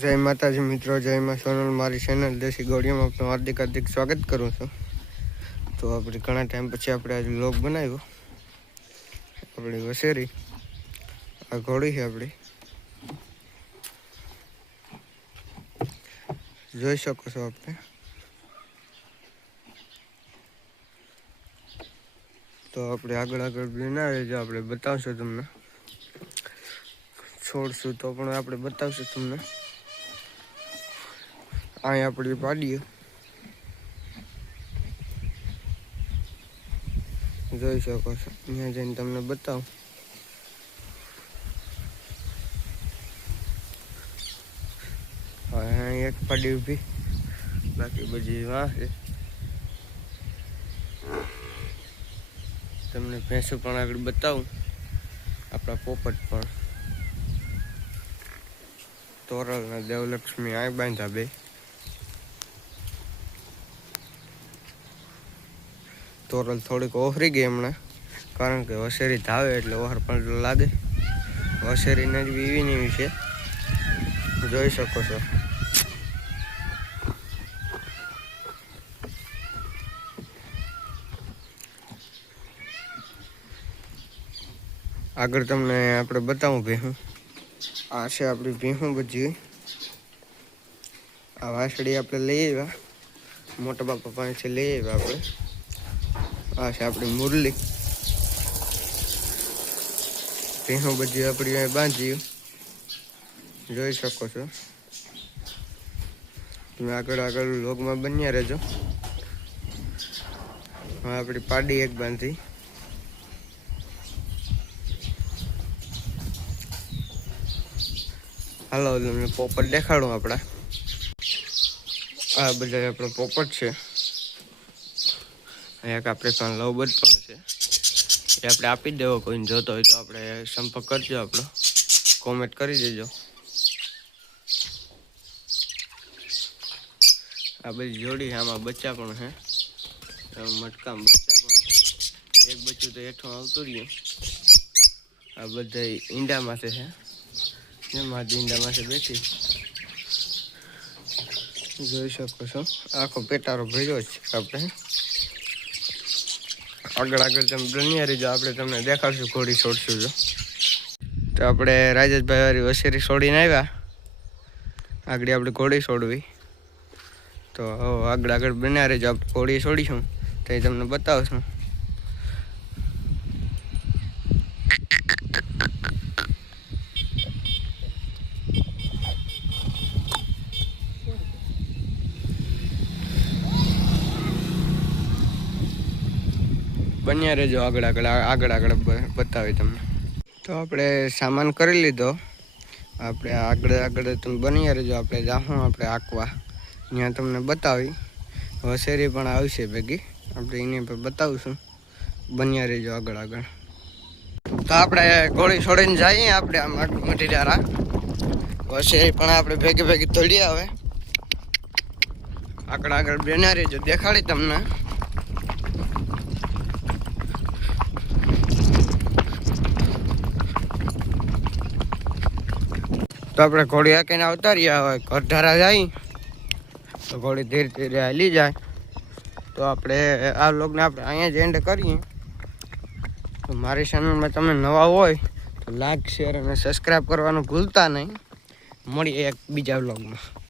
જય માતાજી મિત્રો, જય માં સોનલ, મારી ચેનલ દેશી ગોળીઓમાં આપનું હાર્દિક હાર્દિક સ્વાગત કરું છું. તો આપણે ઘણા ટાઈમ પછી આપણે આજે લોગ બનાવ્યો. આપણી વસેરી. આ ઘોડી છે આપણી. જોઈ શકો છો આપણે તો આપણે આગળ આગળ બનાવીએ જો આપણે બતાવશું તમને. છોડશું તો પણ આપણે બતાવશું તમને. અહીં આપણી પાડીએ. જોઈ શકો છો. અહીંયા જઈને તમને બતાવું. હવે એક પાડી ઊભી. બાકી બધી છે. તમને ભેંસો પણ આગળ બતાવું. આપણા પોપટ પણ. તોરલના દેવલક્ષ્મી આ બાંધા બે. તોરલ થોડીક ઓહરી ગઈ હમણાં. કારણ કે વસેરી ધાવે એટલે ઓહર પણ લાગે. વસેરીને જ વીવી ની છે. જોઈ શકો છો. આગળ તમને આપણે બતાવું ભેહું. આ છે આપણી ભેહું બધી. આ વાસળી આપણે લઈ આવ્યા. મોટા બાપા પાસેથી લઈ આવ્યા આપણે. આ છે આપણી મુરલી. ભીણું બધી આપણી બાંધી. જોઈ શકો છો. તમે આગળ આગળ લોગમાં બન્યા રહેજો. હવે આપણી પાડી એક બાંધી. હાલો, તમને પોપટ દેખાડું આપણા. આ બધા આપણો પોપટ છે. એક આપણે લવ લવબર્ડ પણ છે. એ આપણે આપી જ દેવો કોઈને જોતો હોય તો આપણે સંપર્ક કરજો આપણો. કોમેન્ટ કરી દેજો. આ બધી જોડી આમાં બચ્ચા પણ છે. મટકામ બચ્ચા પણ છે. એક બચ્ચું તો હેઠું આવતું રહ્યું. આ બધા ઈંડામાંથી છે. ને ઈંડા માટે બેઠી જોઈ શકો છો. આખો પેટારો ભર્યો છે આપણે. આગળ આગળ તમે બન્યા રહીજો. આપણે તમને દેખાડશું, ઘોડી છોડશું જો. તો આપણે રાજેશભાઈ વાળી વસેરી છોડીને આવ્યા. આગળ આપણે ઘોડી છોડવી. તો આગળ આગળ બન્યા રહીજો. આપણે ઘોડી છોડીશું. તો તમને બતાવશું. બન્યા રહેજો આગળ આગળ આગળ આગળ બતાવી તમને. તો આપણે સામાન કરી લીધો. આપણે આગળ આગળ તમે બન્યા રહેજો. આપણે જાહું, આપણે આંકવા. ત્યાં તમને બતાવી. વસેરી પણ આવશે ભેગી. આપણે એની પર બતાવીશું. બન્યા રહેજો આગળ આગળ. તો આપણે ગોળી છોડીને જઈએ આપણે આમ આટલું મટી ડારા વસેરી પણ આપણે ભેગી ભેગી તળી આવે. આગળ આગળ બન્યા રહેજો. દેખાડી તમને. તો આપણે ઘોડી હાકીને આવતા રહ્યા હોય ઘરધારા જાય. તો ઘોડી ધીરે ધીરે હાલી જાય. તો આપણે આ લોગને આપણે અહીંયા જ એન્ડ કરીએ. તો મારી ચેનલમાં તમે નવા હોય, તો લાઈક શેર અને સબસ્ક્રાઈબ કરવાનું ભૂલતા નહીં. મળીએ એક બીજા વ્લોગમાં.